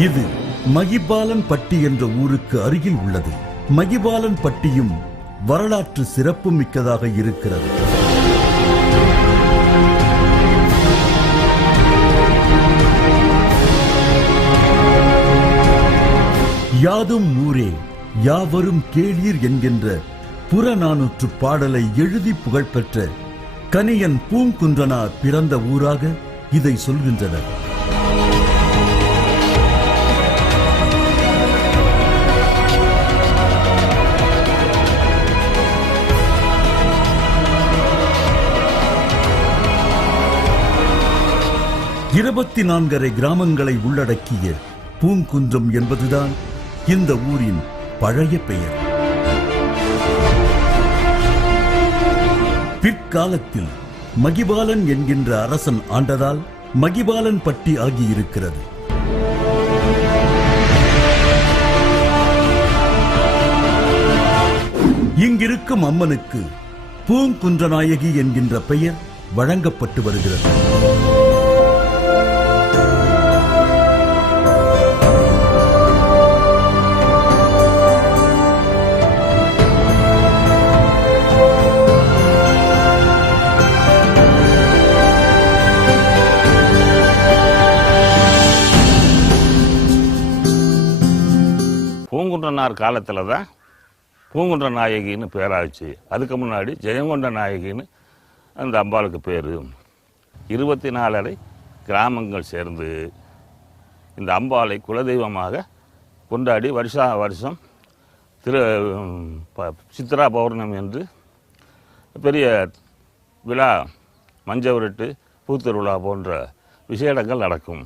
இது மகிபாலன் பட்டி என்ற ஊருக்கு அருகில் உள்ளது. மகிபாலன் பட்டியும் வரலாற்று சிறப்பு மிக்கதாக இருக்கிறது. யாதும் ஊரே யாவரும் கேளீர் என்கின்ற புறநானூற்று பாடலை எழுதி புகழ்பெற்ற கணியன் பூங்குன்றனார் பிறந்த ஊராக இதை சொல்கின்றனர். இருபத்தி 4 கிராமங்களை உள்ளடக்கிய பூங்குன்றம் என்பதுதான் இந்த ஊரின் பழைய பெயர். பிற்காலத்தில் மகிபாலன் என்கின்ற அரசன் ஆண்டதால் மகிபாலன் பட்டி ஆகியிருக்கிறது. இங்கிருக்கும் அம்மனுக்கு பூங்குன்றநாயகி என்கின்ற பெயர் வழங்கப்பட்டு வருகிறது. பூங்குன்றனார் காலத்தில் தான் பூங்குன்ற நாயகின்னு பேராச்சு. அதுக்கு முன்னாடி ஜெயங்கொண்ட நாயகின்னு அந்த அம்பாளுக்கு பேர். 24 கிராமங்கள் சேர்ந்து இந்த அம்பாளை குலதெய்வமாக கொண்டாடி வருஷம் சித்ரா பௌர்ணமி என்று பெரிய விழா, மஞ்ச விரட்டு, பூத்திருவிழா போன்ற விசேடங்கள் நடக்கும்.